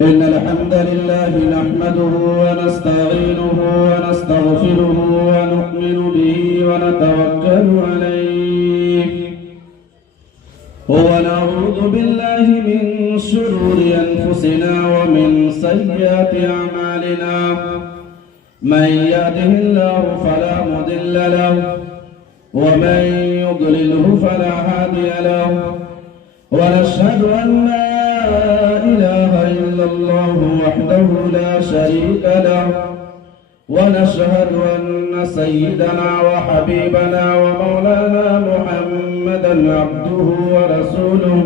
إن الحمد لله نحمده ونستعينه ونستغفره ونؤمن به ونتوكل عليه ونعوذ بالله من شرور أنفسنا ومن سيئات أعمالنا من يهده الله فلا مضل له ومن يضلله فلا هادي له ونشهد أن لا إله إلا الله وحده لا شريك له ونشهد أن سيدنا وحبيبنا ومولانا محمدا عبده ورسوله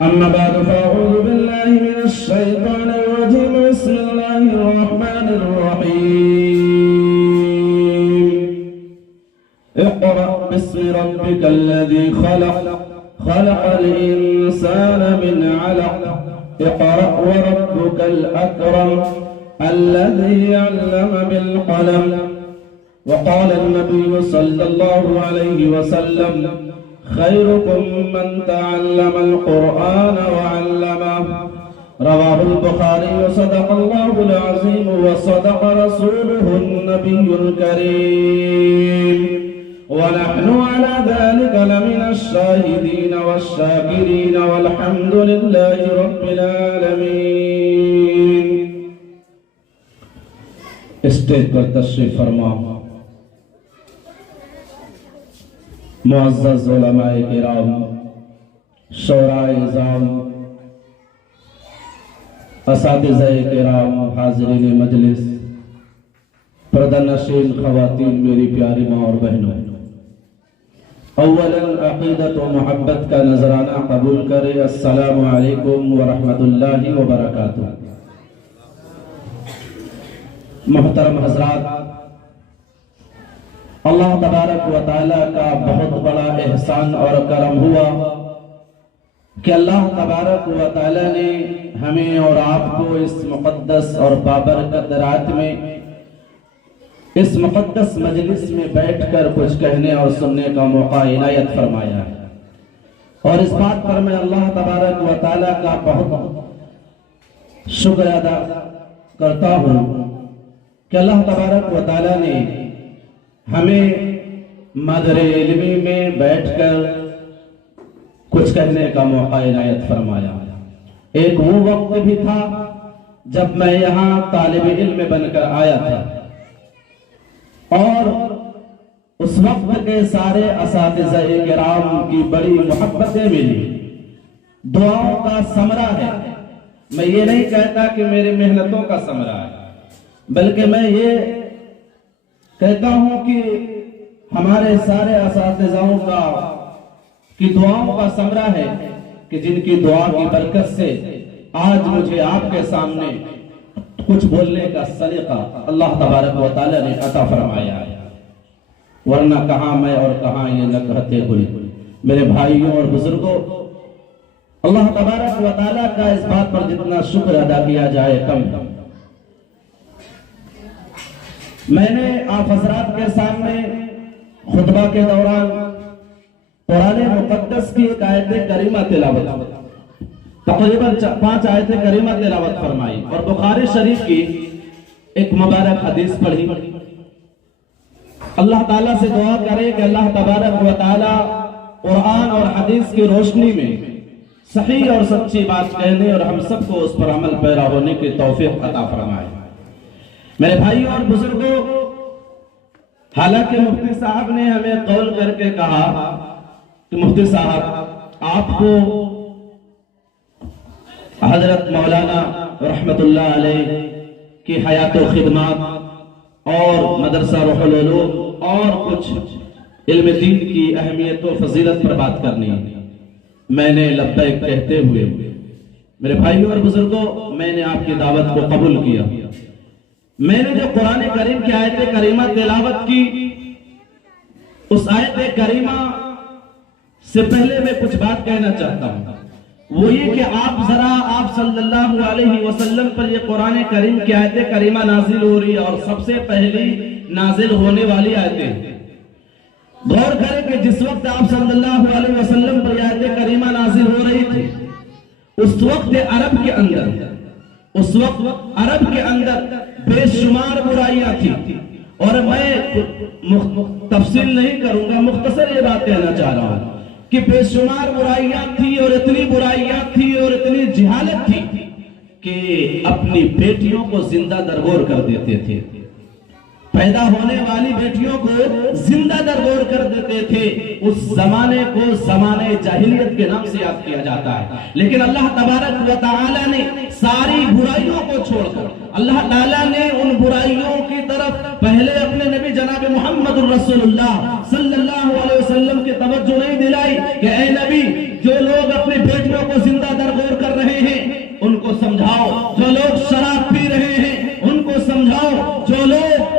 أما بعد فأعوذ بالله من الشيطان الرجيم بسم الله الرحمن الرحيم اقرأ باسم ربك الذي خلق الإنسان من علق اقرأ وربك الأكرم الذي علم بالقلم وقال النبي صلى الله عليه وسلم خيركم من تعلم القرآن وعلمه رواه البخاري وصدق الله العظيم وصدق رسوله النبي الكريم ونحن على ذلك لمن الشاهدين والشاكرين والحمد لله رب العالمين. اسٹیج پر تشریف فرما معزز علماء کرام، شورائے عظام، اساتذہ کرام، حاضرین مجلس، پردہ نشین خواتین، میری پیاری ماں اور بہنوں، اولاً عقیدت و محبت کا نذرانہ قبول کرے. السلام علیکم ورحمۃ اللہ وبرکاتہ. محترم حضرات، اللہ تبارک و تعالیٰ کا بہت بڑا احسان اور کرم ہوا کہ اللہ تبارک و تعالیٰ نے ہمیں اور آپ کو اس مقدس اور بابرکت رات میں اس مقدس مجلس میں بیٹھ کر کچھ کہنے اور سننے کا موقع عنایت فرمایا ہے. اور اس بات پر میں اللہ تبارک و تعالیٰ کا بہت شکر ادا کرتا ہوں کہ اللہ تبارک و تعالیٰ نے ہمیں مادر علمی میں بیٹھ کر کچھ کہنے کا موقع عنایت فرمایا. ایک وہ وقت بھی تھا جب میں یہاں طالب علم بن کر آیا تھا اور اس وقت کے سارے اساتذہ کرام کی بڑی محبتیں ملی، دعاؤں کا ثمرہ ہے. میں یہ نہیں کہتا کہ میری محنتوں کا ثمرہ ہے، بلکہ میں یہ کہتا ہوں کہ ہمارے سارے اساتذہوں کی دعاؤں کا ثمرہ ہے کہ جن کی دعا کی برکت سے آج مجھے آپ کے سامنے کچھ بولنے کا سلیقہ اللہ تبارک و تعالیٰ نے عطا فرمایا ہے. ورنہ کہاں میں اور کہاں یہ نہ کہتے ہوئے. میرے بھائیوں اور بزرگوں، اللہ تبارک و تعالیٰ کا اس بات پر جتنا شکر ادا کیا جائے کم. میں نے آپ حضرات کے سامنے خطبہ کے دوران قرآن مقدس کی ایک آیت کریمہ تلاوت، تقریباً 5 آیت کریمہ تلاوت فرمائی اور بخاری شریف کی ایک مبارک حدیث پڑھی. اللہ تعالیٰ سے دعا کرے کہ اللہ تبارک و تعالیٰ قرآن اور حدیث کی روشنی میں صحیح اور سچی بات کہنے اور ہم سب کو اس پر عمل پیرا ہونے کی توفیق عطا فرمائے. میرے بھائیوں اور بزرگوں، حالانکہ مفتی صاحب نے ہمیں قول کر کے کہا کہ مفتی صاحب آپ کو حضرت مولانا رحمت اللہ علیہ کی حیات و خدمات اور مدرسہ روح العلوم اور کچھ علم دین کی اہمیت و فضیلت پر بات کرنی ہے. میں نے لبیک کہتے ہوئے میرے بھائیوں اور بزرگوں میں نے آپ کی دعوت کو قبول کیا. میں نے جو قرآن کریم کی آیت کریمہ تلاوت کی، اس آیت کریمہ سے پہلے میں کچھ بات کہنا چاہتا ہوں. وہ یہ کہ آپ صلی اللہ علیہ وسلم پر یہ قرآن کریم کی آیت کریمہ نازل ہو رہی ہے اور سب سے پہلی نازل ہونے والی آیتیں. غور کریں کہ جس وقت آپ صلی اللہ علیہ وسلم پر آیت کریمہ نازل ہو رہی تھی، اس وقت عرب کے اندر اس وقت عرب کے اندر بے شمار برائیاں تھی، اور میں تفصیل نہیں کروں گا، مختصر یہ بات کہنا چاہ رہا ہوں کہ بے شمار برائیاں تھی، اور اتنی برائیاں تھی اور اتنی جہالت تھی کہ اپنی بیٹیوں کو زندہ درگور کر دیتے تھے، پیدا ہونے والی بیٹیوں کو زندہ درگور کر دیتے تھے۔ اس زمانے کو زمانے جاہلیت کے نام سے یاد کیا جاتا ہے، لیکن اللہ تبارک و تعالی نے ساری برائیوں کو چھوڑ کر، اللہ تعالیٰ نے ان برائیوں کی طرف پہلے اپنے نبی جناب محمد الرسول اللہ صلی اللہ علیہ وسلم کی توجہ نہیں دلائی کہ اے نبی، جو لوگ اپنی بیٹیوں کو زندہ درگور کر رہے ہیں ان کو سمجھاؤ، جو لوگ شراب پی رہے ہیں ان کو سمجھاؤ، جو لوگ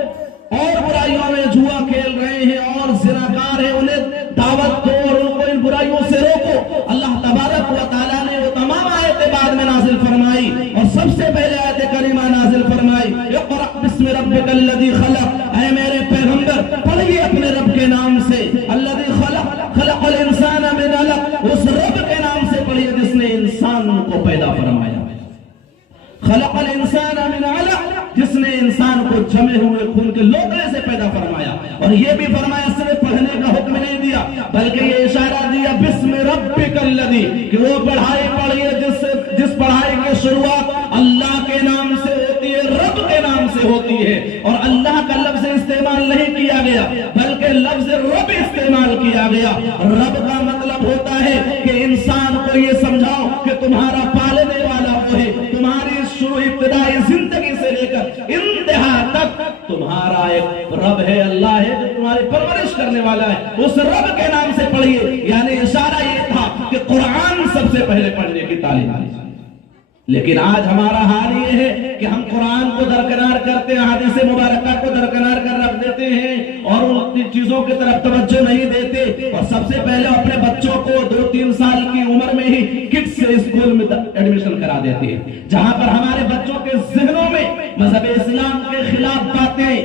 اور برائیوں میں جوا کھیل رہے ہیں اور زناکار ہیں انہیں دعوت دو اور ان کو ان برائیوں سے روکو۔ اللہ تبارک و تعالیٰ نے وہ تمام آیتیں بعد میں نازل فرمائی، اور سب سے پہلے آیت کریمہ نازل فرمائی، اقرأ بسم ربک الذی خلق، اے میرے پیغمبر پڑھیے اپنے رب کے نام سے، الذی خلق، خلق الانسان من علق، اس رب کے نام سے پڑھیے جس نے انسان کو پیدا فرمایا، خلق الانسان من علق، جس نے انسان کو جمے ہوئے خون کے لوتھڑے سے پیدا فرمایا۔ اور یہ بھی فرمایا صرف پڑھنے کا حکم نہیں دیا، بلکہ یہ اشارہ دیا بسم ربک الذی، کہ وہ پڑھائی پڑھیے جس پڑھائی کی شروعات اللہ کے نام سے ہوتی ہے، رب کے نام سے ہوتی ہے، اور اللہ کا لفظ استعمال نہیں کیا گیا بلکہ لفظ رب استعمال کیا گیا۔ رب کا مطلب ہوتا ہے کہ انسان کو یہ سمجھاؤ کہ تمہارا پالنے والا وہ ہے، تمہاری شروع ابتدائی زندگی سے لے کر انتہا تک تمہارا ایک رب ہے، اللہ ہے جو تمہاری پرورش کرنے والا ہے، اس رب کے نام سے پڑھیے۔ یعنی اشارہ یہ تھا کہ قرآن سب سے پہلے پڑھنے کی تعلیم دی۔ لیکن آج ہمارا حال یہ ہے کہ ہم قرآن کو درکنار کرتے ہیں، حدیث مبارکہ کو درکنار کر رکھ دیتے ہیں اور ان چیزوں کی طرف توجہ نہیں دیتے، اور سب سے پہلے اپنے بچوں کو 2-3 سال کی عمر میں ہی کڈس اسکول میں ایڈمیشن کرا دیتے ہیں، جہاں پر ہمارے بچوں کے ذہنوں میں مذہب اسلام کے خلاف باتیں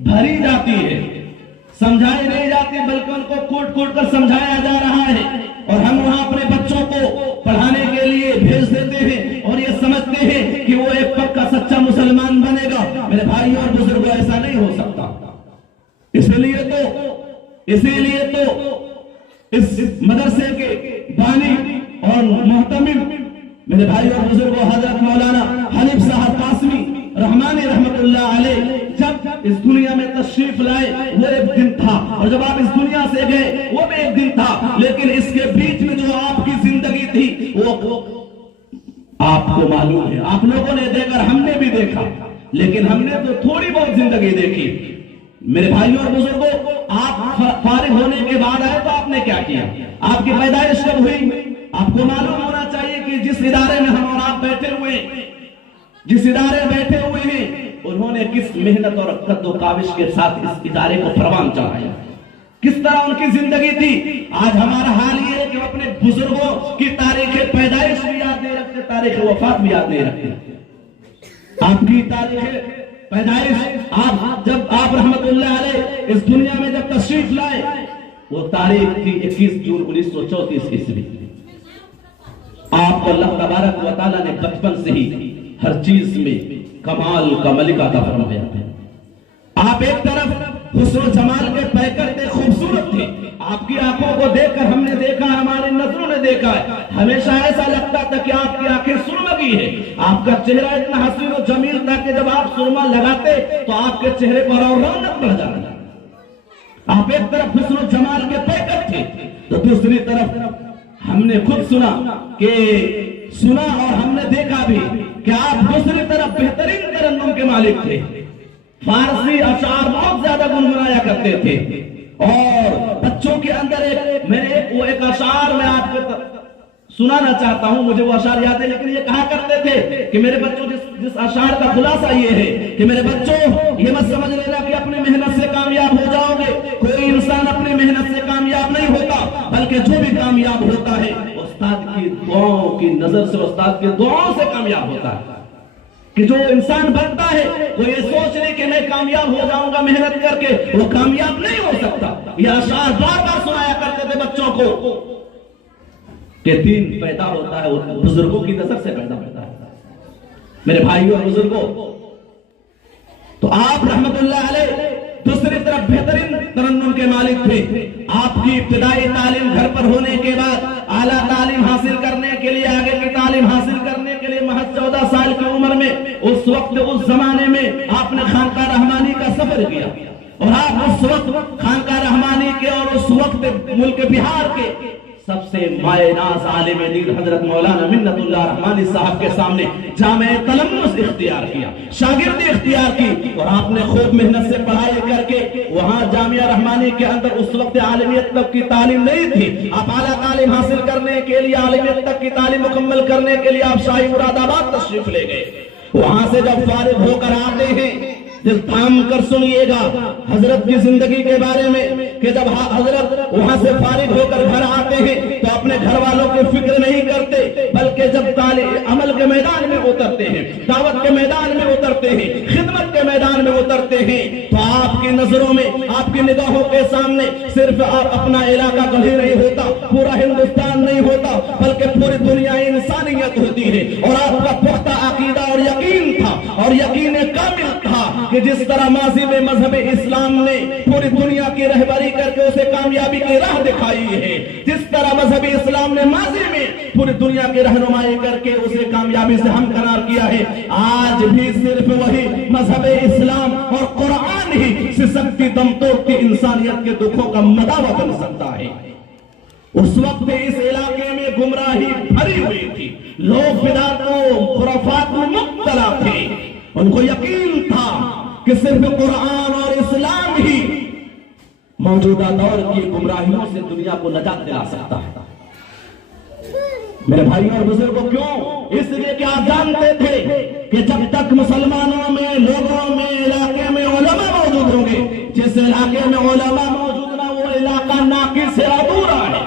بھری جاتی ہے، سمجھائی نہیں جاتی بلکہ ان کو کوٹ کوٹ کر سمجھایا جا رہا ہے، اور ہم وہاں اپنے بچوں کو پڑھانے کے لیے بھیج دیتے ہیں اور یہ سمجھتے ہیں کہ وہ ایک پکا سچا مسلمان بنے گا۔ میرے بھائیوں اور بزرگوں، ایسا نہیں ہو سکتا۔ اسی لیے تو اس مدرسے کے بانی اور محتمم میرے بھائیوں اور بزرگوں حضرت مولانا حنیف صاحب قاسمی رحمانی رحمت اللہ علیہ جب اس دنیا میں تشریف لائے وہ ایک دن تھا، اور جب آپ اس دنیا سے گئے وہ بھی ایک دن تھا، لیکن اس کے بیچ میں جو آپ کی زندگی تھی وہ آپ کو معلوم ہے، آپ لوگوں نے دیکھا، ہم نے بھی دیکھا، لیکن ہم نے تو تھوڑی بہت زندگی دیکھی۔ میرے بھائیوں اور بزرگوں، آپ فارغ ہونے کے بعد آئے تو آپ نے کیا کیا؟ آپ کی پیدائش کب ہوئی؟ آپ کو معلوم ہونا چاہیے کہ جس ادارے میں ہم اور آپ بیٹھے ہوئے ہیں، جس ادارے بیٹھے ہوئے ہیں، انہوں نے کس محنت اور قد و کاوش کے ساتھ اس ادارے کو پروان چڑھایا، کس طرح ان کی زندگی تھی۔ آج ہمارا حال یہ ہے کہ اپنے بزرگوں کی تاریخ پیدائش بھی یاد نہیں رکھتے، تاریخ وفات بھی یاد نہیں رکھتے۔ آپ کی تاریخ پیدائش، جب آپ رحمت اللہ علیہ اس دنیا میں جب تشریف لائے، وہ تاریخ تھی 21 جون 1934 عیسوی۔ آپ کو اللہ تبارک و تعالیٰ نے بچپن سے ہی ہر چیز میں کمال کا ملک عطا فرمایا ہے۔ آپ ایک طرف حسن و جمال کے پیکر تھے، خوبصورت تھے، آپ کی آنکھوں کو دیکھ کر ہم نے دیکھا، ہماری نظروں نے دیکھا ہے، ہمیشہ ایسا لگتا تھا کہ آپ کی آنکھیں سرمگی ہے، آپ کا چہرہ اتنا حسین و جمیل تھا کہ جب آپ سرما لگاتے تو آپ کے چہرے پر اور رونق بڑھ جاتی۔ آپ ایک طرف حسن و جمال کے پیکر تھے تو دوسری طرف ہم نے خود سنا اور ہم نے دیکھا بھی کہ آپ دوسری طرف بہترین ترنم کے مالک تھے، فارسی اشعار بہت زیادہ گنگنایا کرتے تھے، اور بچوں کے اندر ایک اشعار میں آپ کو سنانا چاہتا ہوں، مجھے وہ اشعار یاد ہے، لیکن یہ کہا کرتے تھے کہ میرے بچوں، جس اشعار کا خلاصہ یہ ہے کہ میرے بچوں یہ مت سمجھ لینا کہ اپنی محنت سے کامیاب ہو جاؤ گے، کوئی انسان اپنی محنت سے کامیاب نہیں ہوتا، بلکہ جو بھی کامیاب ہوتا ہے استاد کی دعاؤں کی نظر سے، استاد کی دعاؤں سے کامیاب ہوتا ہے۔ کہ جو انسان بنتا ہے وہ یہ سوچ لے کہ میں کامیاب ہو جاؤں گا محنت کر کے، وہ کامیاب نہیں ہو سکتا۔ یہ اشعار بار بار سنایا کرتے تھے بچوں کو کہ دین پیدا ہوتا ہے وہ بزرگوں کی نظر سے پیدا ہوتا ہے۔ میرے بھائیوں اور بزرگوں، تو آپ رحمت اللہ علیہ دوسری طرف بہترین ترنم کے مالک تھے۔ آپ کی ابتدائی تعلیم گھر پر ہونے کے بعد اعلیٰ تعلیم حاصل کرنے کے لیے، آگے کی تعلیم حاصل کرنے کے لیے محض 14 سال کی عمر میں، اس وقت اس زمانے میں آپ نے خانقاہ رحمانی کا سفر کیا، اور آپ اس وقت خانقاہ رحمانی کے اور اس وقت ملک بہار کے سب سے مائع ناز عالم دین حضرت مولانا منت اللہ رحمانی صاحب کے سامنے جامع تلمس اختیار کیا، شاگردی اختیار کی، اور آپ نے خوب محنت سے پڑھائی کر کے وہاں جامعہ رحمانی کے اندر اس وقت عالمیت تک کی تعلیم نہیں تھی، آپ اعلیٰ تعلیم حاصل کرنے کے لیے، عالمیت تک کی تعلیم مکمل کرنے کے لیے آپ شاہی مراد آباد تشریف لے گئے۔ وہاں سے جب فارغ ہو کر آتے ہیں، دل تھام کر سنیے گا حضرت کی زندگی کے بارے میں، کہ جب حضرت وہاں سے فارغ ہو کر گھر آتے ہیں تو اپنے گھر والوں کی فکر نہیں کرتے، بلکہ جب عمل کے میدان میں اترتے ہیں، دعوت کے میدان میں اترتے ہیں، خدمت کے میدان میں اترتے ہیں، تو آپ کی نظروں میں، آپ کی نگاہوں کے سامنے صرف آپ اپنا علاقہ کہیں نہیں ہوتا، پورا ہندوستان نہیں ہوتا، بلکہ پوری دنیا انسانیت ہوتی ہے، اور آپ کا پختہ عقیدہ اور یقین تھا، اور یقین کامل تھا کہ جس طرح ماضی میں مذہب اسلام نے پوری دنیا کی رہبری کر کے اسے کامیابی کی راہ دکھائی ہے، جس طرح مذہب اسلام نے ماضی میں پوری دنیا کی رہنمائی کر کے اسے کامیابی سے ہمکنار کیا ہے، آج بھی صرف وہی مذہب اسلام اور قرآن ہی سسکتی دم توڑتی انسانیت کے دکھوں کا مداوع بن سکتا ہے۔ اس وقت اس علاقے میں گمراہی بھری ہوئی تھی، لوگ بدعتوں خرافات میں مبتلا تھے، ان کو یقین تھا کہ صرف قرآن اور اسلام ہی موجودہ دور کی گمراہیوں سے دنیا کو نجات دلا سکتا ہے۔ میرے بھائیوں اور بزرگوں، کیوں؟ اس لیے کہ آپ جانتے تھے کہ جب تک مسلمانوں میں، لوگوں میں، علاقے میں علماء موجود ہوں گے، جس علاقے میں علماء موجود نہ، وہ علاقہ ناقص سے ادھورا ہے۔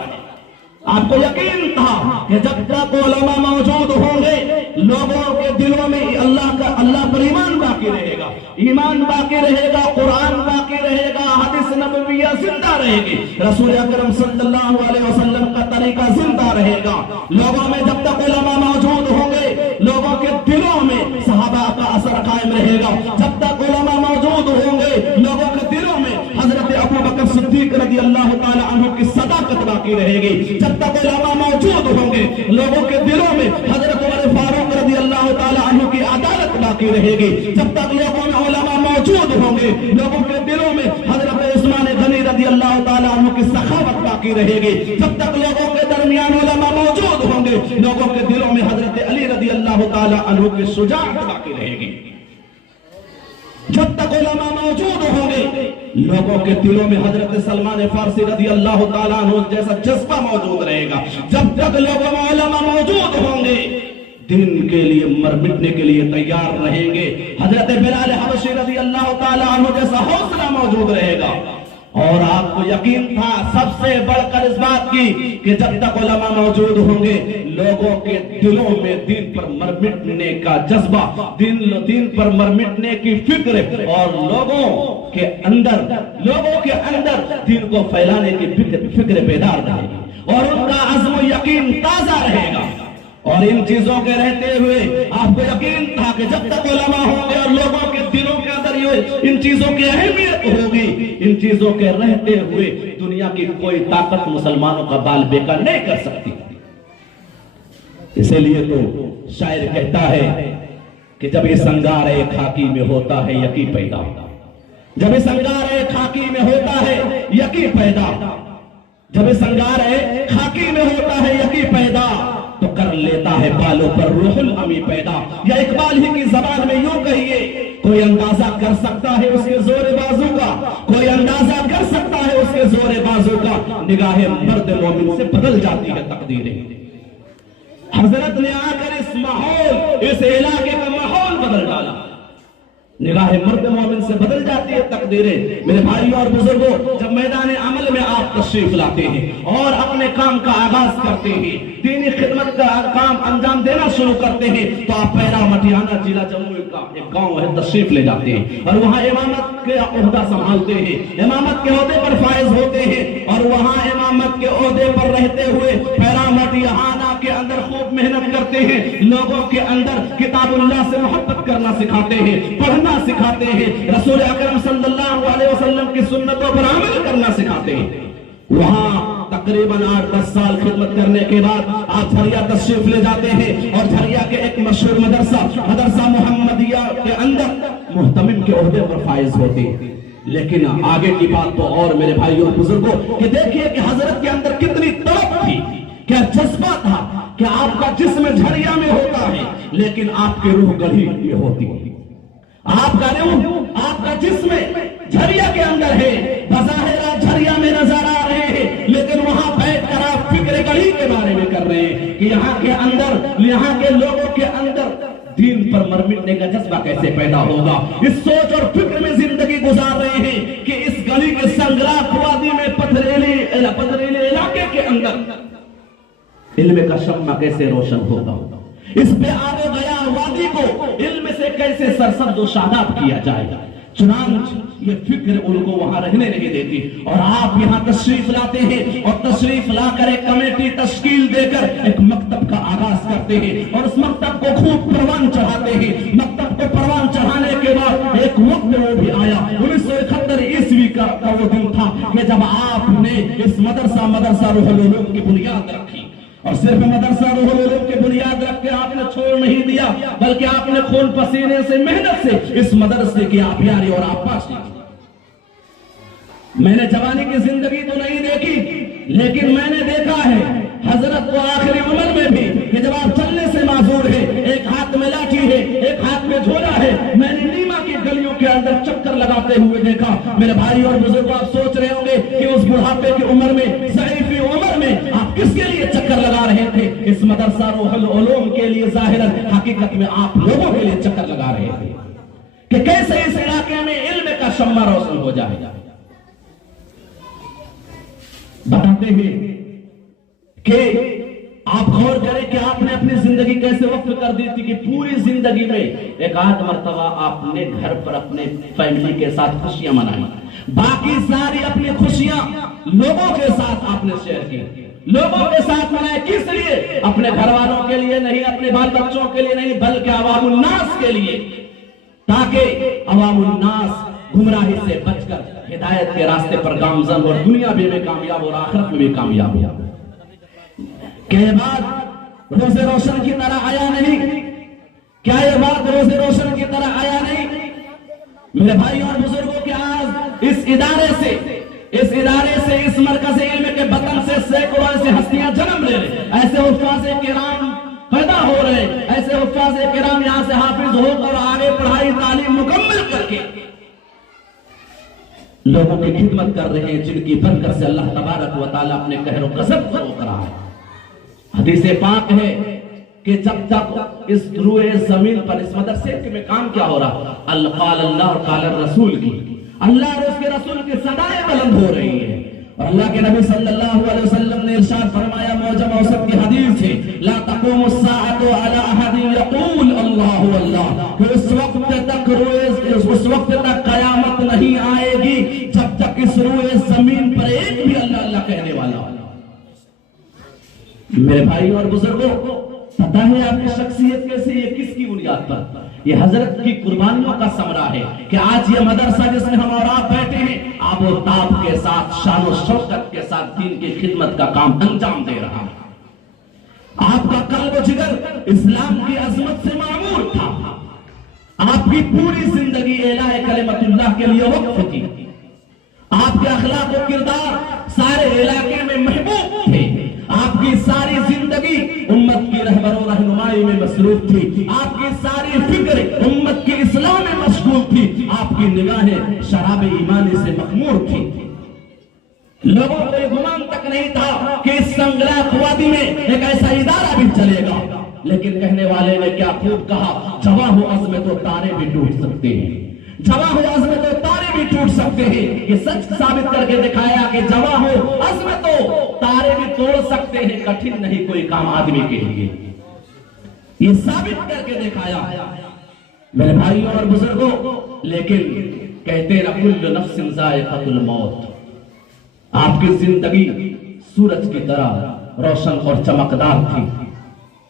آپ کو یقین تھا کہ جب تک علماء موجود ہوں گے، لوگوں کے دلوں میں اللہ پر ایمان باقی رہے گا، ایمان باقی رہے گا، قرآن باقی رہے گا، حدیث نبویہ زندہ رہے گی، رسول اکرم صلی اللہ علیہ وسلم کا طریقہ زندہ رہے گا۔ لوگوں میں جب تک علماء موجود ہوں گے، لوگوں کے دلوں میں صحابہ کا اثر قائم رہے گا۔ جب تک علماء موجود ہوں گے، لوگوں کے دلوں میں حضرت ابو بکر صدیق رضی اللہ تعالی عنہ کی صداقت باقی رہے گی۔ جب تک علماء موجود ہوں گے، لوگوں کے دلوں میں حضرت عمر فاروق رضی اللہ تعالی عنہ کی عدالت باقی رہے گی۔ جب تک لوگوں میں علماء موجود ہوں گے، لوگوں کے دلوں میں حضرت عثمان غنی رضی اللہ تعالی عنہ کی سخاوت باقی رہے گی۔ جب تک لوگوں کے درمیان علماء موجود ہوں گے، لوگوں کے دلوں میں حضرت علی رضی اللہ تعالی عنہ کی شجاعت باقی رہے گی۔ جب تک علماء موجود ہوں گے، لوگوں کے دلوں میں حضرت سلمان فارسی رضی اللہ تعالیٰ عنہ جیسا جذبہ موجود رہے گا۔ جب تک لوگوں میں علماء موجود ہوں گے، دین کے لیے مر مٹنے کے لیے تیار رہیں گے۔ حضرت بلال حبشی رضی اللہ تعالیٰ عنہ جیسا حوصلہ موجود رہے گا۔ اور آپ کو یقین تھا سب سے بڑھ کر اس بات کی کہ جب تک علماء موجود ہوں گے، لوگوں کے دلوں میں دین پر مر مٹنے کا جذبہ، دین پر مر مٹنے کی فکر، اور لوگوں کے اندر دین کو پھیلانے کی فکر بیدار رہے گی، اور ان کا عزم و یقین تازہ رہے گا۔ اور ان چیزوں کے رہتے ہوئے آپ کو یقین تھا کہ جب تک علماء ہوں گے اور لوگوں کے دلوں کے اندر ان چیزوں کی اہمیت ہوگی، ان چیزوں کے رہتے ہوئے دنیا کی کوئی طاقت مسلمانوں کا بال بیکار نہیں کر سکتی۔ اسی لیے تو شاعر کہتا ہے کہ جب یہ سنگار ایک خاکی میں ہوتا ہے یقی پیدا، جب یہ سنگار ایک خاکی میں ہوتا ہے یقی پیدا، جب یہ سنگار ایک خاکی میں ہوتا ہے یقی پیدا، تو کر لیتا ہے بالوں پر روح الامی پیدا۔ یا اقبال ہی کی زبان میں یوں کہیے، کوئی اندازہ کر سکتا ہے اس کے زور بازو کا، کوئی اندازہ کر سکتا ہے اس کے زور بازو کا، نگاہ مرد مومن سے بدل جاتی ہے تقدیریں۔ حضرت نے آ کر اس ماحول، اس علاقے کا ماحول بدل ڈالا، نگاہ مرد مومن سے بدل جاتی ہے تقدیریں۔ میرے بھائیوں اور بزرگوں، جب میدان عمل میں آپ تشریف لاتے ہیں اور اپنے کام کا آغاز کرتے ہیں، دینی خدمت کا کام انجام دینا شروع کرتے ہیں، تو آپ پیرا مٹیانہ ضلع جموں کا ایک گاؤں ہے تشریف لے جاتے ہیں، اور وہاں امامت کے عہدہ سنبھالتے ہیں، امامت کے عہدے پر فائز ہوتے ہیں، اور وہاں امامت کے عہدے پر رہتے ہوئے پیرا مٹیانہ کے اندر خوب محنت کرتے ہیں، لوگوں کے اندر کتاب اللہ سے محبت کرنا سکھاتے ہیں، پڑھنا سکھاتے ہیں، رسول اکرم صلی اللہ علیہ وسلم کی سنتوں پر عمل کرنا سکھاتے ہیں۔ وہاں تقریباً 8-10 سال خدمت کرنے کے بعد آپ جھریا تشریف لے جاتے ہیں اور جھریا کے ایک مشہور مدرسہ محمدیہ کے اندر محتمم کے عہدے پر فائز ہوتے ہیں۔ لیکن آگے کی بات تو اور میرے بھائیوں اور بزرگوں کہ دیکھیے کہ حضرت کے اندر کتنی طلب تھی، کیا جذبہ تھا کہ آپ کا جسم جھریا میں ہوتا ہے لیکن آپ کی روح گڑھی میں ہوتی ہے۔ آپ کا روح، آپ کا جسم جھریا کے اندر ہے، بظاہر آپ جھریا میں نظر آ رہے ہیں لیکن وہاں بیٹھ کر آپ فکر گڑھی کے بارے میں کر رہے ہیں کہ یہاں کے اندر، یہاں کے لوگوں کے اندر دین پر مر مٹنے کا جذبہ کیسے پیدا ہوگا۔ اس سوچ اور فکر میں زندگی گزار رہے ہیں کہ اس گلی کے سنگلاخ وادی میں پتھریلے علاقے کے اندر علم کا شمع کیسے روشن ہوگا، اس پہ آگے گیا وادی کو علم سے کیسے سرسبز و شاداب کیا جائے گا۔ چنانچہ یہ فکر ان کو وہاں رہنے نہیں دیتی اور آپ یہاں تشریف لاتے ہیں اور تشریف لا کر ایک کمیٹی تشکیل دے کر ایک مکتب کا آغاز کرتے ہیں اور اس مکتب کو خوب پروان چڑھاتے ہیں۔ مکتب کو پروان چڑھانے کے بعد ایک وقت وہ بھی آیا 1971 عیسوی کا وہ دن تھا کہ جب آپ نے اس مدرسہ روح العلوم کی بنیاد رکھی، اور صرف مدرسہ روح العلوم کی بنیاد رکھ کے آپ نے چھوڑ نہیں دیا بلکہ آپ نے خون پسینے سے محنت سے اس مدرسے کی آبیاری اور آبپاشی کی۔ میں نے جوانی کی زندگی تو نہیں دیکھی لیکن میں نے دیکھا ہے حضرت کو آخری عمر میں بھی کہ جب آپ چلنے سے معذور ہے، ایک ہاتھ میں لاٹھی ہے، ایک ہاتھ میں جھولا ہے، میں نے نیما کی گلیوں کے اندر چکر لگاتے ہوئے دیکھا۔ میرے بھائی اور بزرگوں، آپ سوچ رہے ہوں گے کہ اس بڑھاپے کی عمر میں، ضعیفی عمر میں آپ کس کے لیے چکر لگا رہے تھے؟ اس مدرسہ روح العلوم کے لیے، ظاہراً حقیقت میں آپ لوگوں کے لیے چکر لگا رہے تھے کہ کیسے اس علاقے میں علم کا شمع روشن ہو جائے گا۔ بتاتے ہیں کہ آپ غور کریں کہ آپ نے اپنی زندگی کیسے وقف کر دی تھی کہ پوری زندگی میں ایک آدھ مرتبہ آپ نے گھر پر اپنے فیملی کے ساتھ خوشیاں منائی، باقی ساری اپنی خوشیاں لوگوں کے ساتھ آپ نے شیئر کی، لوگوں کے ساتھ منائے۔ کس لیے؟ اپنے گھر والوں کے لیے نہیں، اپنے بال بچوں کے لیے نہیں، بلکہ عوام الناس کے لیے، تاکہ عوام الناس گمراہی سے بچ کر ہدایت کے راستے پر گامزن اور دنیا بھی کامیاب اور آخرت میں بھی کامیاب ہو۔ کیا یہ بات روز روشن کی طرح آیا نہیں؟ کیا یہ بات روز روشن کی طرح آیا نہیں؟ میرے بھائیوں اور بزرگوں کے آج اس ادارے سے اس مرکز علم کے بطن سے سینکڑوں ایسے ہستیاں جنم لے رہے، ایسے حفاظ کرام پیدا ہو رہے، ایسے حفاظ کرام یہاں سے حافظ ہو کر آگے پڑھائی تعلیم مکمل کر کے لوگوں کی خدمت کر رہے ہیں، جن کی برکت سے اللہ تبارک و تعالیٰ اپنے قہر و غضب کو روک رہا ہے۔ حدیث پاک ہے کہ جب تک اس روئے زمین پر اس مدرسے میں کام کیا ہو رہا، قال اللہ اور قال الرسول کی، اللہ اور اس کے رسول کی صدائیں بلند ہو رہی ہیں، اور اللہ کے نبی صلی اللہ علیہ وسلم نے ارشاد فرمایا معجم اوسط کی حدیث ہے، لا تقوم الساعۃ علی احد یقول اللہ اللہ، کہ اس وقت تک قیامت نہیں آئے گی جب تک اس روئے زمین پر ایک بھی اللہ اللہ کہنے والا۔ میرے بھائی اور بزرگوں، پتہ ہے آپ کی شخصیت کیسے؟ یہ کس کی بنیاد پر؟ یہ حضرت کی قربانیوں کا ثمرہ ہے کہ آج یہ مدرسہ جس میں ہم اور آپ بیٹھے ہیں آب و تاب کے ساتھ، شان و شوکت کے ساتھ دین کی خدمت کا کام انجام دے رہا ہے۔ آپ کا قلب و جگر اسلام کی عظمت سے معمور تھا، آپ کی پوری زندگی اعلاء کلمت اللہ کے لیے وقف تھی، آپ کے اخلاق و کردار سارے علاقے میں محبوب تھے، آپ کی ساری زندگی امت کی رہبر و رہنمائی میں مصروف تھی، آپ کی ساری فکر امت کی اصلاح میں مشغول تھی، آپ کی نگاہیں شراب ایمانی سے مخمور تھی۔ لوگوں کو یہ گمان تک نہیں تھا کہ اس سنگلاخ وادی میں ایک ایسا ادارہ بھی چلے گا، لیکن کہنے والے نے کیا خوب کہا، جواں ہو عزم تو تارے بھی ٹوٹ سکتے ہیں، جواں ہو عزم تو تارے بھی ٹوٹ سکتے ہیں۔ یہ سچ ثابت کر کے دکھایا کہ جواں ہو عزم تو تارے بھی توڑ سکتے ہیں، کٹھن نہیں کوئی کام آدمی کے لیے، یہ ثابت کر کے دکھایا۔ میرے بھائیوں اور بزرگوں، لیکن کہتے ہیں کل نفس ذائقۃ الموت، آپ کی زندگی سورج کی طرح روشن اور چمکدار تھی،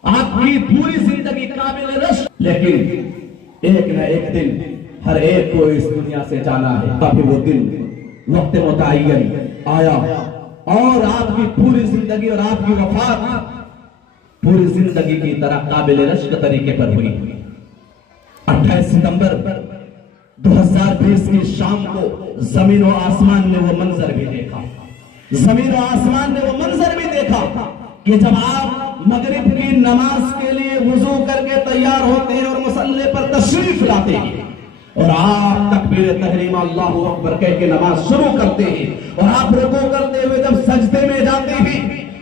آپ کی پوری زندگی قابل رشک، لیکن ایک نہ ایک دن ہر ایک کو اس دنیا سے جانا ہے۔ کافی وہ دن وقت متعین آیا اور آپ کی پوری زندگی اور آپ کی وفات پوری زندگی کی طرح قابل رشک طریقے پر ہوئی۔ 28 ستمبر 2020 کی شام کو زمین و آسمان نے وہ منظر بھی دیکھا، زمین و آسمان نے وہ منظر بھی دیکھا کہ جب آپ مغرب کی نماز کے لیے وضو کر کے تیار ہوتے ہیں اور مصلی پر تشریف لاتے ہیں اور آپ تکبیر تحریم اللہ اکبر کہہ کے نماز شروع کرتے ہیں اور آپ رکوع کرتے ہوئے جب سجدے میں جاتے ہیں،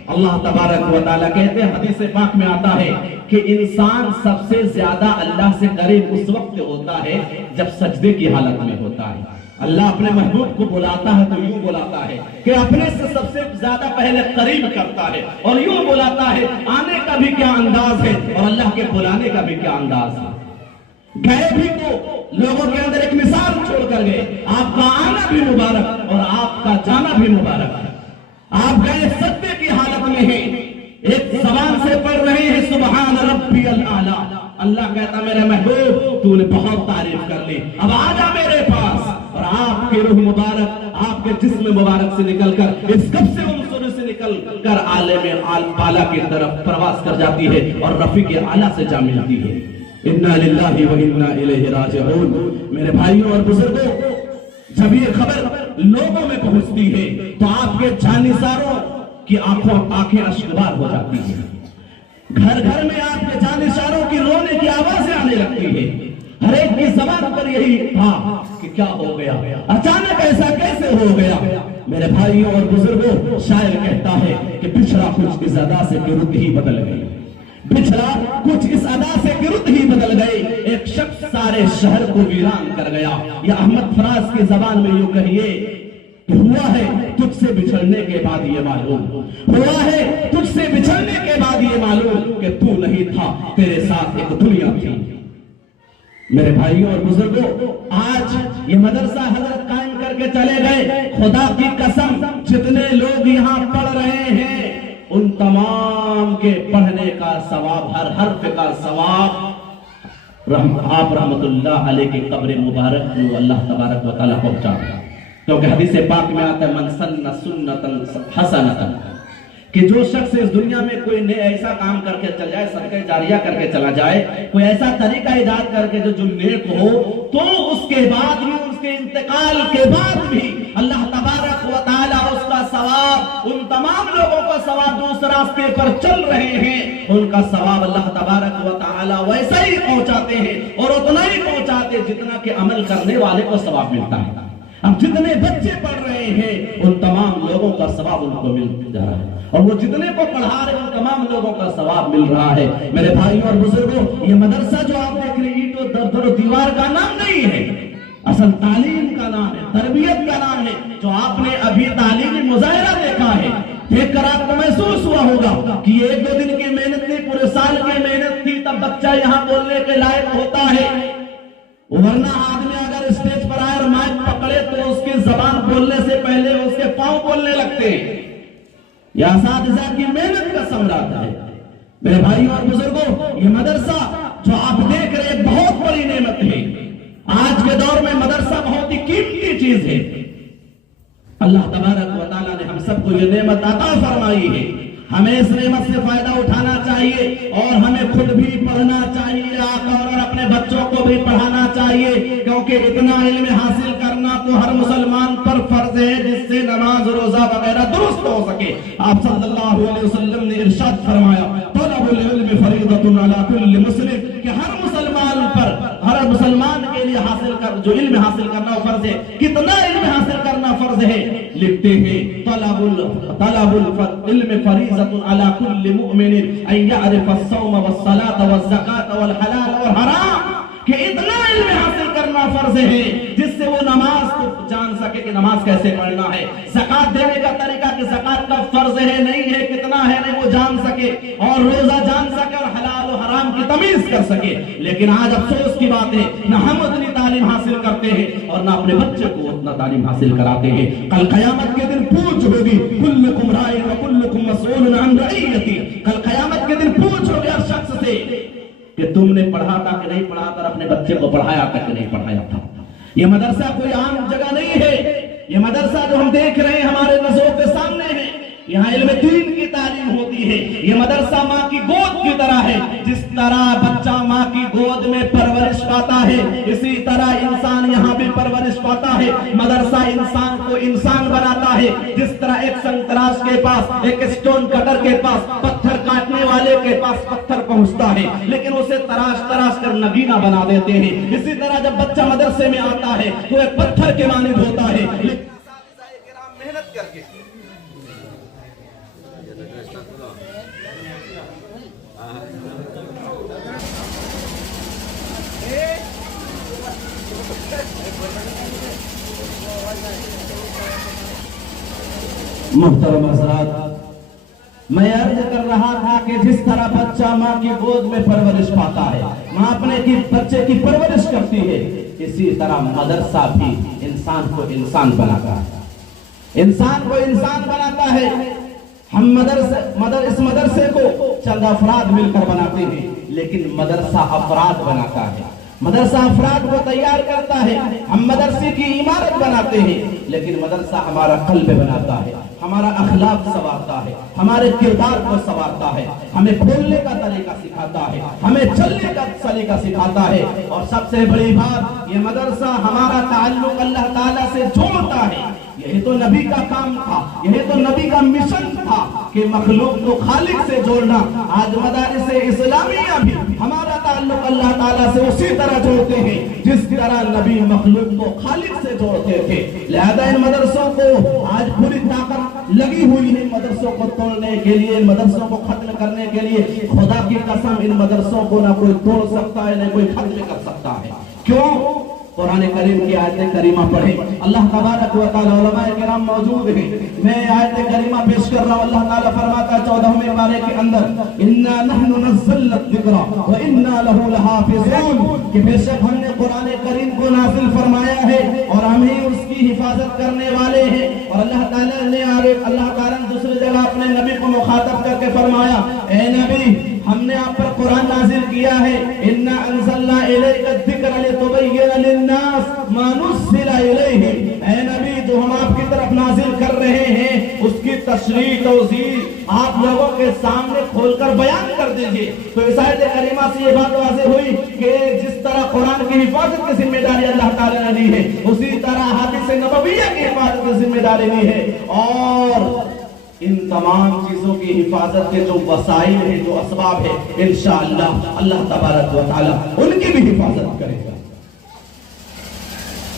اللہ تبارک و تعالیٰ کہتے ہیں، حدیث پاک میں آتا ہے کہ انسان سب سے زیادہ اللہ سے قریب اس وقت ہوتا ہے جب سجدے کی حالت میں ہوتا ہے۔ اللہ اپنے محبوب کو بلاتا ہے تو یوں بلاتا ہے کہ اپنے سے سب سے زیادہ پہلے قریب کرتا ہے اور یوں بلاتا ہے۔ آنے کا بھی کیا انداز ہے اور اللہ کے بلانے کا بھی کیا انداز ہے۔ گئے بھی تو لوگوں کے اندر ایک مثال چھوڑ کر گئے، آپ کا آنا بھی مبارک اور آپ کا جانا بھی مبارک ہے۔ آپ گئے سجدے کی حالت میں ہیں، ایک زبان سے پڑھ رہے ہیں سبحان ربی الاعلی، اللہ کہتا میرے محبوب تو نے بہت تعریف کر لی، اب آجا میرے پاس، اور آپ کی روح مبارک آپ کے جسم مبارک سے نکل کر اس کب سے عنصر سے نکل کر عالم بالا کی طرف پرواز کر جاتی ہے اور رفیق اعلیٰ سے جا ملتی ہے۔ انا للہ و انا الیہ راجعون۔ میرے بھائیوں اور بزرگوں، جب یہ خبر لوگوں میں پہنچتی ہے تو آپ کے جانثاروں کی آنکھیں اشکبار ہو جاتی ہیں، گھر گھر میں آپ کے جانثاروں کی رونے کی آوازیں آنے لگتی ہے، ہر ایک کی زبان پر یہی تھا کہ کیا ہو گیا، اچانک ایسا کیسے ہو گیا۔ میرے بھائیوں اور بزرگوں، شاعر کہتا ہے کہ بچھڑا کچھ اس ادا سے گرد ہی بدل گئی، بچھڑا کچھ اس ادا سے گرد ہی بدل گئے، ایک شخص سارے شہر کو ویران کر گیا۔ یا احمد فراز کی زبان میں یوں کہیے کہ ہوا ہے تجھ سے بچھڑنے کے بعد یہ معلوم، ہوا ہے تجھ سے بچھڑنے کے بعد یہ معلوم کہ تو نہیں تھا، تیرے ساتھ ایک دنیا تھی۔ میرے بھائیوں اور بزرگوں، آج یہ مدرسہ حضرت قائم کر کے چلے گئے، خدا کی قسم جتنے لوگ یہاں پڑھ رہے ہیں ان تمام کے پڑھنے کا ثواب، ہر حرف کا ثواب آپ رحمت اللہ علیہ کی قبر مبارک کو اللہ تبارک و تعالیٰ پہنچا، کیونکہ حدیث پاک میں آتا ہے من سن سنتا حسنتا، کہ جو شخص اس دنیا میں کوئی ایسا کام کر کے چل جائے، صدقہ جاریہ کر کے چلا جائے، کوئی ایسا طریقہ ایجاد کر کے جو نیک ہو، تو اس کے بعد بھی، اس کے انتقال کے بعد بھی اللہ تبارک و تعالیٰ اس کا ثواب، ان تمام لوگوں کا ثواب جو اس راستے پر چل رہے ہیں ان کا ثواب اللہ تبارک و تعالیٰ ویسا ہی پہنچاتے ہیں اور اتنا ہی پہنچاتے جتنا کہ عمل کرنے والے کو ثواب ملتا ہے۔ اب جتنے بچے پڑھ رہے ہیں ان تمام لوگوں کا ثواب ان کو مل جا رہا ہے، اور وہ جتنے کو پڑھا رہے ہیں ان تمام لوگوں کا ثواب مل رہا ہے۔ میرے بھائیوں اور بزرگوں، یہ مدرسہ جو آپ دیکھ رہے ہیں اینٹ و در و دیوار کا نام نہیں ہے، اصل تعلیم کا نام ہے، تربیت کا نام ہے۔ جو آپ نے ابھی تعلیمی مظاہرہ دیکھا ہے، دیکھ کر آپ کو محسوس ہوا ہوگا کہ یہ 1-2 دن کی محنت تھی، پورے سال کی محنت تھی، تب بچہ یہاں بولنے کے لائق ہوتا ہے، ورنہ آدمی اگر اسٹیج پر آئے اور مائک پکڑے تو اس کی زبان بولنے سے پہلے اس کے پاؤں بولنے لگتے ہیں۔ یہ اساتذہ کی محنت کا ثمرہ ہے۔ میرے بھائیوں اور بزرگوں، یہ مدرسہ جو آپ دیکھ رہے ہیں بہت بڑی نعمت ہے۔ آج کے دور میں مدرسہ بہت ہی قیمتی چیز ہے۔ اللہ تبارک و تعالیٰ نے ہم سب کو یہ نعمت عطا فرمائی ہے، ہمیں اس نعمت سے فائدہ اٹھانا چاہیے اور ہمیں خود بھی پڑھنا چاہیے اور اپنے بچوں کو بھی پڑھانا چاہیے، کیونکہ اتنا علم حاصل کرنا تو ہر مسلمان پر فرض ہے جس سے نماز روزہ وغیرہ درست ہو سکے۔ آپ صلی اللہ علیہ وسلم نے ارشاد فرمایا طلب العلم فریضۃ علی کل مسلم، کہ ہر مسلمان پر، ہر مسلمان کے لیے جو علم حاصل کرنا فرض ہے۔ کتنا علم حاصل کرنا فرض ہے؟ لکھتے ہیں طلب العلم فریضۃ علی کل مؤمن ان یعرف الصوم والصلاۃ والزکاۃ والحلال والحرام، کہ اتنا علم حاصل کرنا فرض ہے جس سے وہ نماز کو جان سکے کہ نماز کیسے پڑھنا ہے، زکات دینے کا طریقہ کہ زکات کا فرض ہے نہیں ہے، کتنا ہے نہیں وہ جان سکے، اور روزہ جان سکے اور حلال و حرام کی تمیز کر سکے۔ لیکن آج افسوس کی بات ہے، نہ ہم اتنی تعلیم حاصل کرتے ہیں اور نہ اپنے بچے کو اتنا تعلیم حاصل کراتے ہیں۔ کل قیامت کے دن پوچھ ہوگی کلکم راع و کلکم مسئول عن رعیتی، کل قیامت کے دن پوچھ ہوگی، کہ تم نے پڑھا تھا کہ نہیں پڑھا تھا، اپنے بچے کو پڑھایا تھا کہ نہیں پڑھایا تھا۔ یہ مدرسہ کوئی عام جگہ نہیں ہے، یہ مدرسہ جو ہم دیکھ رہے ہیں ہمارے نظروں کے سامنے ہے، یہاں علم دین کی تعلیم ہوتی ہے۔ یہ مدرسہ ماں کی گود کی طرح ہے، جس طرح بچہ ماں کی گود میں پرورش پاتا ہے، اسی طرح انسان یہاں بھی پرورش پاتا ہے۔ مدرسہ انسان کو انسان بناتا ہے، جس طرح ایک سنتراش کے پاس، ایک اسٹون کٹر کے پاس، پتھر کاٹنے والے کے پاس پتھر پہنچتا ہے، لیکن اسے تراش تراش کر نگینہ بنا دیتے ہیں۔ اسی طرح جب بچہ مدرسے میں آتا ہے تو ایک پتھر کے مانند ہوتا ہے، محنت کر کے محترم حضرات، میں عرض کر رہا تھا کہ جس طرح بچہ ماں کی گود میں پرورش پاتا ہے، ماں اپنے بچے کی پرورش کرتی ہے، اسی طرح مدرسہ بھی انسان کو انسان بناتا ہے، انسان کو انسان بناتا ہے۔ ہم اس مدرسے کو چند افراد مل کر بناتے ہیں، لیکن مدرسہ افراد بناتا ہے، مدرسہ افراد کو تیار کرتا ہے۔ ہم مدرسے کی عمارت بناتے ہیں، لیکن مدرسہ ہمارا قلب بناتا ہے، ہمارا اخلاق سنوارتا ہے، ہمارے کردار کو سنوارتا ہے، ہمیں بولنے کا طریقہ سکھاتا ہے، ہمیں چلنے کا سلیقہ سکھاتا ہے، اور سب سے بڑی بات، یہ مدرسہ ہمارا تعلق اللہ تعالیٰ سے جوڑتا ہے۔ یہی تو نبی کا کام تھا، یہی تو نبی کا مشن تھا کہ مخلوق کو خالق سے جوڑنا۔ آج مدارس اسلامیہ بھی ہمارا تعلق اللہ تعالیٰ سے اسی طرح جوڑتے ہیں جس طرح نبی مخلوق کو خالق سے جوڑتے تھے۔ لہذا ان مدرسوں کو آج پوری طاقت لگی ہوئی ہے مدرسوں کو توڑنے کے لیے، ان مدرسوں کو ختم کرنے کے لیے۔ خدا کی قسم ان مدرسوں کو نہ کوئی توڑ سکتا ہے نہ کوئی ختم کر سکتا ہے۔ کیوں؟ قرآن کریم کی آیت کریمہ پڑھیں، اللہ تبارک و تعالی، علماء کرام موجود ہیں، میں آیت کریمہ پیش کر رہا ہوں۔ اللہ تعالیٰ فرماتا ہے 14ویں پارے کے اندر، اِنَّا نَحْنُ نَزَّلْنَا الذِّكْرَ وَإِنَّا لَهُ لَحَافِظُونَ، کہ بے شک ہم نے قرآن کریم کو نازل فرمایا ہے اور ہم ہی اس کی حفاظت کرنے والے ہیں۔ اور اللہ تعالیٰ نے آگے، اللہ تعالیٰ نے دوسری جگہ اپنے نبی کو مخاطب کر کے فرمایا، اے نبی ہم نے آپ پر قرآن نازل کیا ہے، اِنَّا أَنزَلْنَا إِلَيْكَ الذِّكْرَ لِتُبَيِّنَ لِلنَّاسِ مَا نُزِّلَ إِلَيْهِمْ، اے نبی جو ہم آپ کی طرف نازل کر رہے ہیں اس کی تشریح توضیح آپ لوگوں کے سامنے کھول کر بیان کر دیجئے۔ تو اس آیت کریمہ سے یہ بات واضح ہوئی کہ جس طرح قرآن کی حفاظت کی ذمہ داری اللہ تعالیٰ نے دی ہے، اسی طرح حدیث نبویہ کی حفاظت کی ذمہ داری دی ہے، اور ان تمام چیزوں کی حفاظت کے جو وسائل ہیں، جو اسباب ہیں، انشاءاللہ اللہ تبارک و تعالی ان کی بھی حفاظت کرے گا۔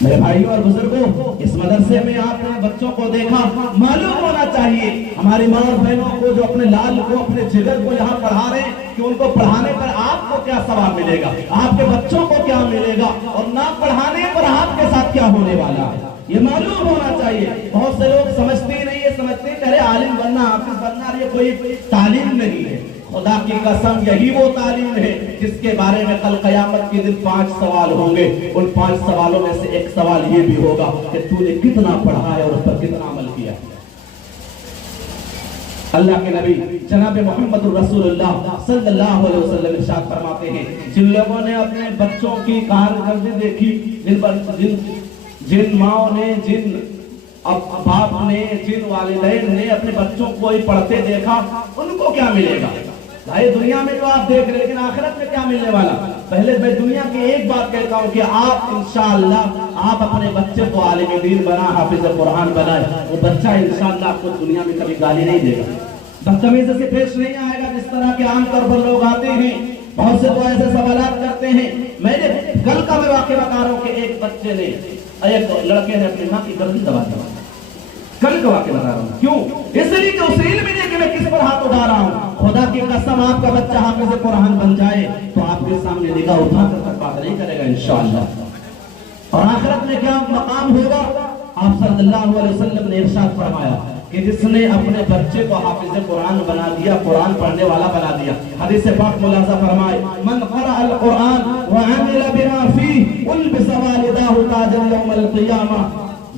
میرے بھائیوں اور بزرگوں، اس مدرسے میں آپ نے بچوں کو دیکھا، معلوم ہونا چاہیے ہماری ماں اور بہنوں کو جو اپنے لال کو، اپنے جگر کو یہاں پڑھا رہے ہیں، کہ ان کو پڑھانے پر آپ کو کیا ثواب ملے گا، آپ کے بچوں کو کیا ملے گا، اور نہ پڑھانے پر آپ کے ساتھ کیا ہونے والا ہے، یہ معلوم ہونا چاہیے۔ بہت سے لوگ سمجھتے ہی نہیں ہے، سمجھتے ہیں کہ عالم بننا، حافظ بننا یہ کوئی تعلیم نہیں ہے۔ خدا کی قسم یہی وہ تعلیم ہے جس کے بارے میں کل قیامت کے دن 5 سوال ہوں گے۔ ان 5 سوالوں میں سے ایک سوال یہ بھی ہوگا کہ تو نے کتنا پڑھا ہے اور اس پر کتنا عمل کیا ہے۔ اللہ کے نبی جناب محمد الرسول اللہ صلی اللہ علیہ وسلم ارشاد فرماتے ہیں، جن لوگوں نے اپنے بچوں کی کارکردگی دیکھی، جن ماؤں نے، جن باپ نے، جن والدین نے اپنے بچوں کو پڑھتے دیکھا، ان کو کیا ملے گا؟ بھائی دنیا میں تو آپ دیکھ رہے، لیکن آخرت میں کیا ملنے والا؟ پہلے میں دنیا کی ایک بات کہتا ہوں کہ آپ انشاءاللہ آپ اپنے بچے کو عالم دین بنا، حافظ قرآن بنائے، وہ بچہ انشاءاللہ آپ کو دنیا میں کبھی گالی نہیں دے گا، بدتمیزی سے پیش نہیں آئے گا، جس طرح کے عام طور پر لوگ آتے ہیں، بہت سے تو ایسے سوالات کرتے ہیں۔ میں نے کل کا میں واقعہ بتا رہا ہوں کہ ایک بچے نے، ایک لڑکے نے اپنی ماں کی گردن دبا دی، کل کا واقعہ بتا رہا ہوں۔ کیوں؟ اس لیے کہ اسے علم نہیں کہ میں کس پر ہاتھ اٹھا رہا ہوں۔ خدا کی قسم آپ کا بچہ حافظ قرآن بن جائے تو آپ کے سامنے نگاہ اٹھا کر تک بات نہیں کرے گا انشاءاللہ، اور آخرت میں کیا مقام ہوگا؟ آپ صلی اللہ علیہ وسلم نے ارشاد فرمایا کہ جس نے اپنے بچے کو حافظ قرآن بنا دیا، قرآن پڑھنے والا بنا دیا، حدیث پاک ملاحظہ فرمائے، من قرأ القرآن وعمل بما فيه البس والداه تاجا یوم القیامہ،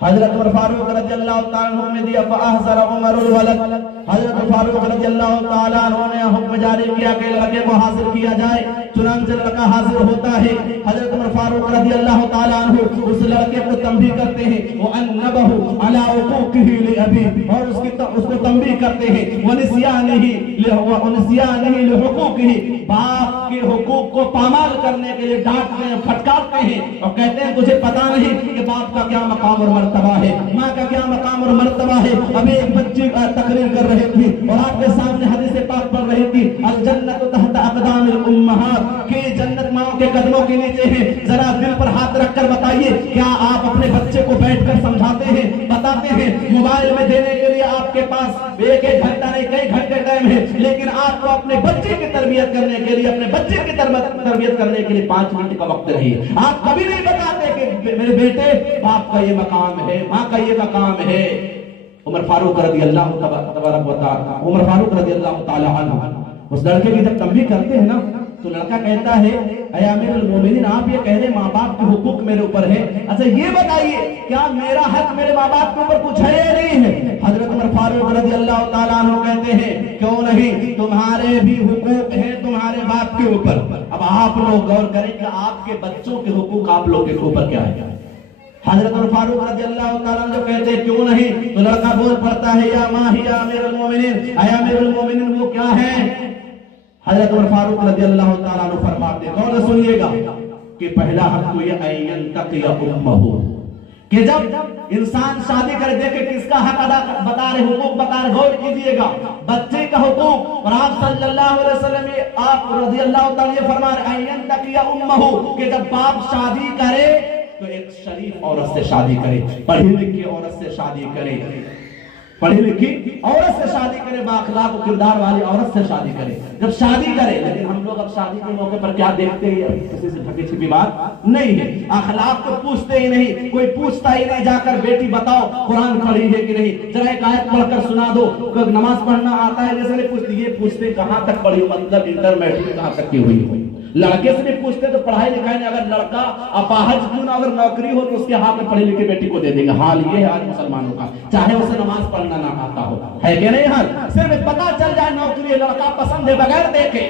حضرت عمر فاروق رضی اللہ تعالیٰ عنہ نے دیا فاحذر عمر الولد، حضرت فاروق رضی اللہ تعالیٰ عنہ نے حکم جاری کیا کہ لڑکے کو حاضر کیا جائے، چنانچہ لڑکا حاضر ہوتا ہے۔ حضرت عمر فاروق رضی اللہ تعالیٰ عنہ اس لڑکے کو تنبیہ کرتے ہیں وَأَنَّبَهُ عَلَىٰ عُقُوقِهِ لِأَبِيهِ، اور اس کو تنبیہ کرتے ہیں وَنِسْيَانِهِ لِحُقُوقِهِ، باپ کے حقوق کو پامال کرنے کے لیے ڈانٹتے ہیں، پھٹکارتے ہیں اور کہتے ہیں تجھے پتا نہیں کہ باپ کا کیا مقام اور مرتبہ ہے، ماں کا کیا مقام اور مرتبہ ہے۔ ابھی ایک بچی تقریر کر رہی تھی اور آپ کے سامنے حدیث پاک پڑھ رہی تھی الجنت تحت اقدام الامہات، کہ جنت ماؤں کے قدموں کے نیچے ہے۔ ذرا دل پر ہاتھ رکھ کر بتائیے کیا آپ اپنے بچے کو بیٹھ کر سمجھاتے ہیں، بتاتے ہیں؟ موبائل میں دینے کے لیے آپ کے پاس ایک گھنٹہ نہیں کئی گھنٹے ٹائم ہے، لیکن آپ کو اپنے بچے کی تربیت کرنے کے لیے، اپنے بچے کی تربیت کرنے کے لیے 5 منٹ کا وقت نہیں ہے۔ آپ کبھی نہیں بتاتے کہ میرے بیٹے باپ کا یہ مقام ہے، ماں کا یہ مقام ہے۔ عمر فاروق رضی اللہ تعالیٰ عنہ اس لڑکے کی جب تنبیہ کرتے ہیں نا تو لڑکا کہتا ہے اے امیر المومنین، آپ یہ کہہ رہے ماں باپ کے حقوق میرے اوپر ہے، اچھا یہ بتائیے کیا میرا حق میرے ماں باپ کے اوپر کچھ ہے یا نہیں ہے؟ حضرت عمر فاروق رضی اللہ تعالیٰ عنہ کہتے ہیں کیوں نہیں، تمہارے بھی حقوق ہیں تمہارے باپ کے اوپر۔ اب آپ لوگ غور کریں کہ آپ کے بچوں کے حقوق آپ لوگ کے اوپر کیا ہے۔ حضرت عمر فاروق رضی اللہ تعالیٰ عنہ جو کہتے ہیں کیوں نہیں، تو لڑکا بول پڑتا ہے یا ماں ہی یا امیر المومنین، اے امیر المومنین وہ کیا ہے؟ حضرت عمر فاروق رضی اللہ تعالیٰ عنہ فرماتے ہیں، غور سے سنیے گا کہ پہلا حق تو یہ این تقی امہ، کہ جب انسان شادی کر دے کہ کس کا حق ادا بتا رہے، حقوق بتا رہے، غور کیجئے گا بچے کا حقوق، اور آپ صلی اللہ علیہ وسلم آپ رضی اللہ تعالیٰ یہ فرما رہے این تقی امہ، کہ جب باپ شادی کرے تو ایک شریف عورت سے شادی کرے، پڑھی لکھی عورت سے شادی کرے، پڑھی لکھی عورت سے شادی کرے، بااخلاق و کردار والی عورت سے شادی کرے جب شادی کرے۔ لیکن ہم لوگ اب شادی کے موقع پر کیا دیکھتے ہیں، کسی سے ڈھکی چھپی بات نہیں ہے، اخلاق تو پوچھتے ہی نہیں، کوئی پوچھتا ہی نہیں جا کر بیٹی بتاؤ قرآن پڑھی ہے کہ نہیں، ذرا ایک آیت پڑھ کر سنا دو، نماز پڑھنا آتا ہے جیسے پوچھتے، یہ پوچھتے کہاں تک پڑھی، مطلب انٹرمیڈیٹ کہاں تک کی ہوئی ہو۔ لڑکے سے بھی پوچھتے تو پڑھائی لکھائی نہیں، اگر لڑکا اپاہج کیوں نہ اگر نوکری ہو تو اس کے ہاتھ میں پڑھی لکھی بیٹی کو دے دیں گے۔ حال یہ ہے آج مسلمانوں کا، چاہے اسے نماز پڑھنا نہ آتا ہو، ہے کہ نہیں؟ حال صرف پتہ چل جائے نوکری لڑکا پسند ہے بغیر دیکھے،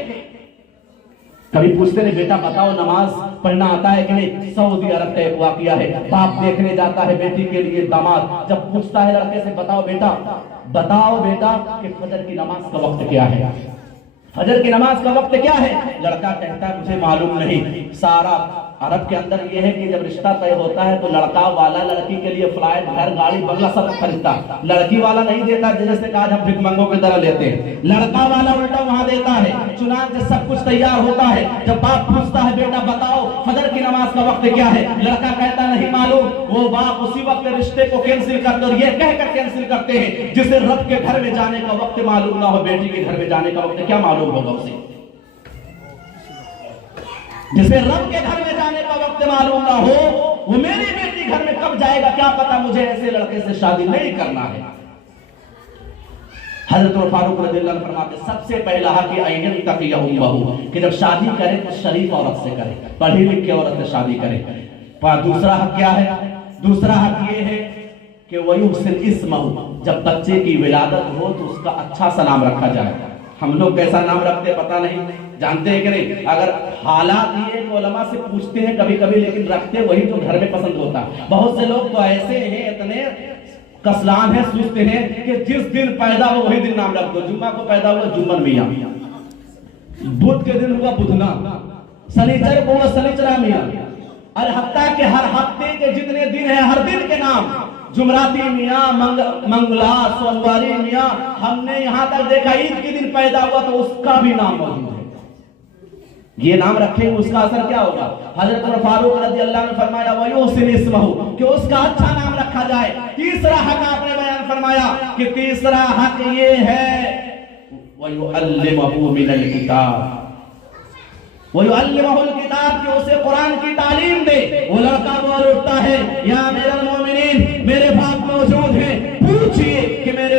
کبھی پوچھتے نہیں بیٹا بتاؤ نماز پڑھنا آتا ہے کہ نہیں۔ سعودی عرب کا ایک واقعہ ہے، باپ دیکھنے جاتا ہے بیٹی کے لیے داماد، جب پوچھتا ہے لڑکے سے بتاؤ بیٹا کہ فجر کی نماز کا وقت کیا ہے، فجر کی نماز کا وقت کیا ہے؟ لڑکا کہتا ہے مجھے معلوم نہیں۔ سارا عرب کے اندر یہ ہے کہ جب رشتہ طے ہوتا ہے تو لڑکا والا لڑکی کے لیے فلائٹ گھر گاڑی بنگلہ سب خریدتا، لڑکی والا نہیں دیتا جیسے کہ آج ہم بھک منگوں کی طرح لیتے ہیں، لڑکا والا الٹا وہاں دیتا ہے۔ چنانچہ سب کچھ تیار ہوتا ہے، جب باپ پوچھتا ہے بیٹا بتاؤ فجر کی نماز کا وقت کیا ہے، لڑکا کہتا نہیں معلوم۔ وہ باپ اسی وقت رشتے کو کینسل کرتے اور یہ کہہ کر کینسل کرتے ہیں جسے رب کے گھر میں جانے کا وقت معلوم نہ ہو، بیٹی کے گھر میں جانے کا وقت کیا معلوم ہوگا اسے؟ جسے رب کے گھر میں جانے کا وقت معلوم نہ ہو، وہ میری بیٹی گھر میں کب جائے گا کیا پتا، مجھے ایسے لڑکے سے شادی نہیں کرنا ہے۔ حضرت عمر فاروق رضی اللہ عنہ فرماتے سب سے پہلا حق یہ این تقی امہ، کہ جب شادی کرے تو شریف عورت سے کرے، پڑھی لکھی عورت سے شادی کرے۔ دوسرا حق کیا ہے؟ دوسرا حق یہ ہے کہ وَيُحْسِنْ اسمہ، جب بچے کی ولادت ہو تو اس کا اچھا سا نام رکھا جائے۔ ہم لوگ کیسا نام رکھتے پتہ نہیں، جانتے ہیں کہ نہیں؟ اگر حالات یہ کہ علماء سے پوچھتے ہیں کبھی کبھی، لیکن رکھتے وہی تو گھر میں پسند ہوتا۔ بہت سے لوگ تو ایسے ہیں، اتنے کسلان ہیں، سوچتے ہیں کہ جس دن پیدا ہو وہی دن نام رکھ دو۔ جمعہ کو پیدا ہوا جمعن میاں، بدھ کے دن ہوا بدھنا، سنیچر کو ہوا سنیچرا میاں، اور حتیٰ کہ ہر ہفتے کے جتنے دن ہیں ہر دن کے نام، جمعراتی میاں، منگلا، سومواری میاں۔ ہم نے یہاں تک دیکھا عید کے دن پیدا ہوا تو اس کا بھی نام موجود ہے۔ یہ نام رکھیں اس کا اثر کیا ہوگا؟ حضرت عمر فاروق رضی اللہ عنہ فرمایا وَيُحْسِنْ اسمہ، کہ اس کا اچھا نام رکھا جائے۔ تیسرا حق آپ نے بیان فرمایا کہ تیسرا حق یہ ہے وَيُعَلِّمَهُ مِنَ الْكِتَابِ، وَيُعَلِّمَهُ الْكِتَابِ، کہ اسے قرآن کی تعلیم دے۔ وہ لڑکا بول اٹھتا ہے یا امیر المومنین میرے باپ موجود ہیں، پوچھئے کہ میرے